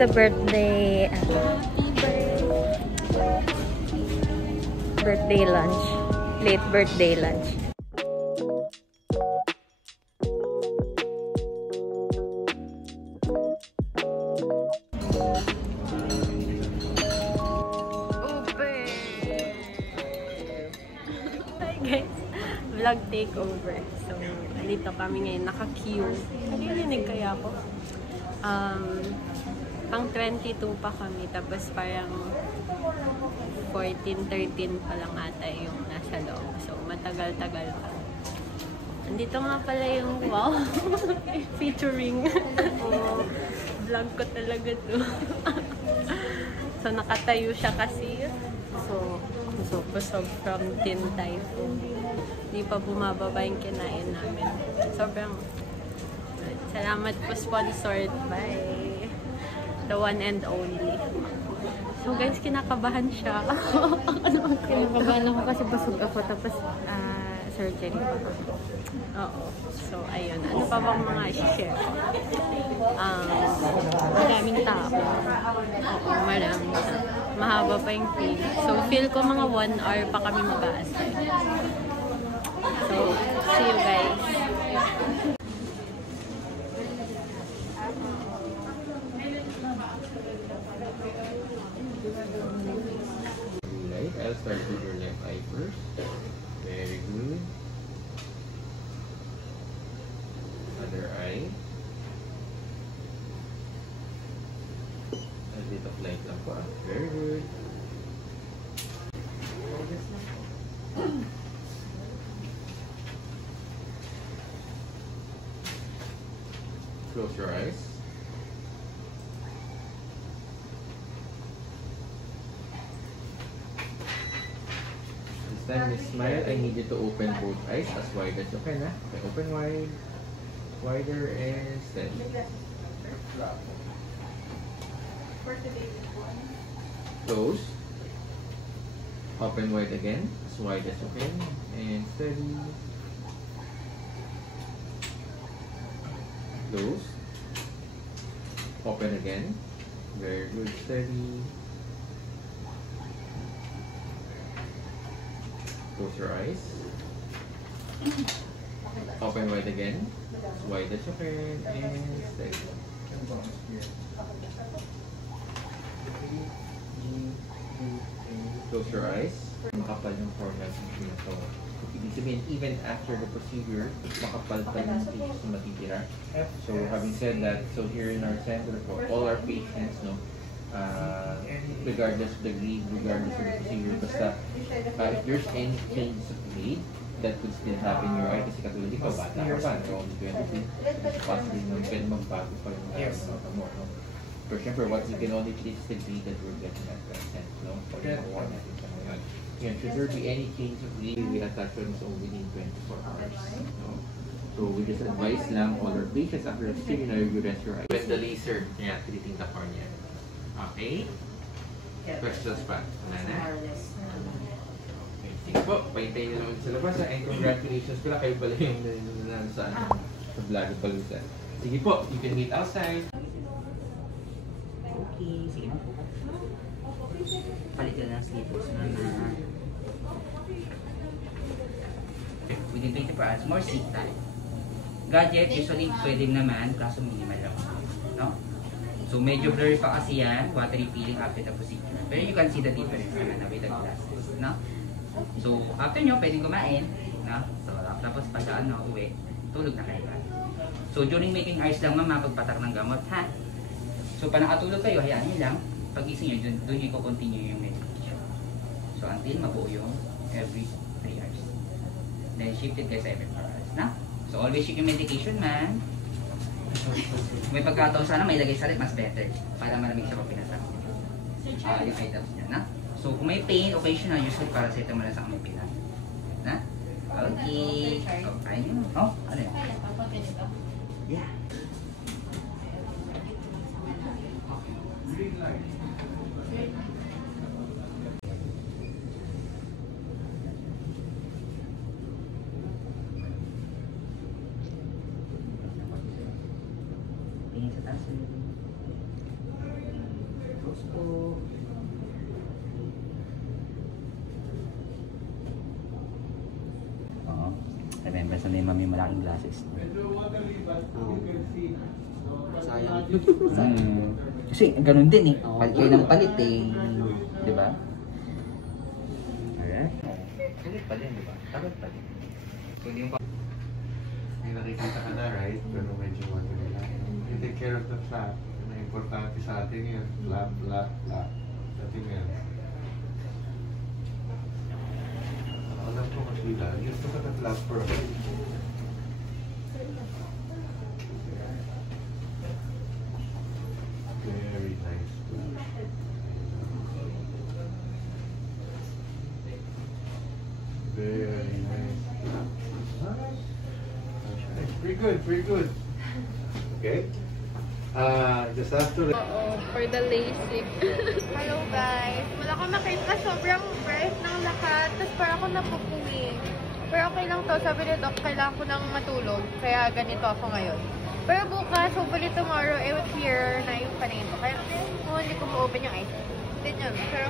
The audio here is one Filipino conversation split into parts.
the birthday lunch. Late birthday lunch. Hi guys! Vlog takeover. So, dito kami ngayon. Naka-queue. Narinig kaya ako? Pang 22 pa kami. Tapos parang 14, 13 pa lang ata yung nasa loob. So, matagal-tagal pa. Andito nga pala yung wow! Featuring. Oh, vlog ko talaga to. So, nakatayo siya kasi. So, busog from Tin Tai Fung. Hindi pa bumababa yung kinain namin. Sobrang salamat po, sponsored by the one and only. So guys, kinakabahan siya. Kinakabahan ako kasi busog ako tapos surgery pa ako. Oo. So ayun. Ano pa bang mga i-share? Maraming tao. Oo, maraming tao. Mahaba pa yung pila. So feel ko mga 1 hour pa kami mag-aasay. So, see you guys. Right, I'll start with your left eye first. Very good. Other eye. A bit of light lang po. Very good. Close your eyes. This time, Miss Smile, I need you to open both eyes as wide as you can. Okay, open wide, wider, and steady. Close. Open wide again, as wide as you can, and steady. Close. Open again. Very good, steady. Close your eyes. Open wide again. As wide as you can, and steady. Close your eyes. Makapal yung cornea ng ito. Ibig sabihin, even after the procedure, makapal pa yung stages na matitira. So, having said that, so here in our center for all our patients, no, regardless of the grade, regardless of the procedure, basta if there's any changes of grade, that could still happen in your eye kasi katulad ikaw, bata ka pa, so only 22, possibly na pwede magbago pa yung mo, no? Pero syempre, what we can only treat is the grade that we're getting at present, no? So, makuha natin sa ngayon. Yeah, should there be any change of grade, we attach on its own within 24 hours. No? So we just advise lang all our patients after the procedure, you rest your eyes. With the laser, yeah, treating the cornea. Okay? Questions pa? Wala na? Okay, sige po. Pahintayin nyo naman sa labas. And congratulations pala. Kayo pala yung nananalo sa vlog palusa. Sige po, you can meet outside. Okay, sige mo po. Palit ka ng slippers na within 24 hours, more seat time. Gadget, usually pwede naman, kaso minimal lang. No? So medyo blurry pa kasi yan, watery feeling after the procedure. Pero you can see the difference naman na with the glasses. No? So after nyo, pwedeng kumain. No? So, tapos pag uwi, tulog na kayo. So during making hours lang mapagpatak ng gamot, ha? So pa nakatulog kayo, hayaan nyo lang. Pag ising nyo, doon nyo i-continue yung medication. So until mabuo yung every 3 hours. Then shifted kayo sa every 4 hours. Na? So always check yung medication, man. May pagkataon sana may lagay sa rin, mas better. Para malamig siya pag pinasama. Yung items niya, na? So kung may pain, occasional, usually paracetamol na sa may pinas. Na? Okay. So, kain nyo. Oh, ano yun? Yeah. Tingin sa taas. Remember, sanay mami malaking glasses. Sayang. Kasi ganun din eh. Palit kayo ng palit eh. Di ba? Alright. Palit pa din, di ba? Dapat palit. So, hindi mo pa... May nakikita ka na, right? Pero medyo watery lang. You take care of the flap. Ang importante sa atin yun. Flap, flap, flap. Nothing else. Alam ko kasi lang. Just look at the flap first. Very nice. Very nice. Pretty good, pretty good. Okay. Just after the... For the LASIK. Hello guys! Wala ko makita. Sobrang bright ng lahat. Tapos parang ako napupuwi. Pero okay lang to. Sabi ni Doc, kailangan ko nang matulog. Kaya ganito ako ngayon. Pero bukas, hopefully tomorrow, I will clear na yung paningin ko. Kaya hindi ko ma-open yung eyes. Hindi nyo. Pero...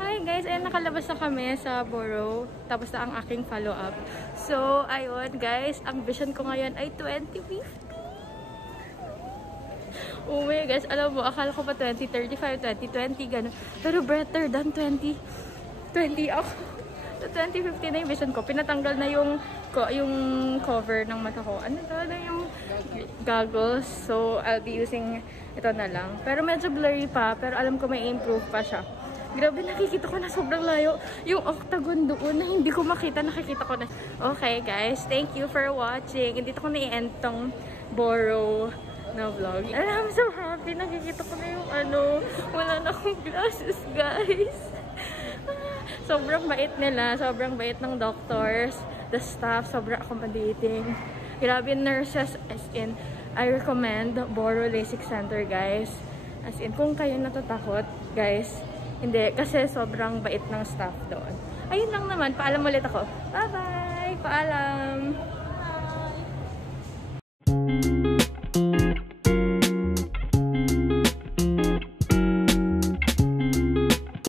Hi guys, ayun nakalabas na kami sa Borough. Tapos na ang aking follow-up. So, ayun guys, ang vision ko ngayon ay 2050. Oh my gosh, alam mo, akala ko pa 2035, 2020, gano'n. Pero better than 2020 ako. So, 2050 na yung vision ko. Pinatanggal na yung cover ng mata ko. Ano to? Ano yung goggles. So, I'll be using ito na lang. Pero medyo blurry pa. Pero alam ko may improve pa siya. Grabe, nakikita ko na sobrang layo. Yung octagon doon na hindi ko makita, nakikita ko na. Okay guys, thank you for watching. Dito ko na-i-end tong Borough na vlog. I'm so happy. Nakikita ko na yung wala na akong glasses guys. Sobrang bait nila. Sobrang bait ng doctors. The staff, sobrang accommodating. Grabe, nurses, as in, I recommend Borough LASIK Center guys. As in, kung kayo natatakot guys, hindi, kasi sobrang bait ng staff doon. Ayun lang naman, paalam ulit ako. Bye-bye! Paalam!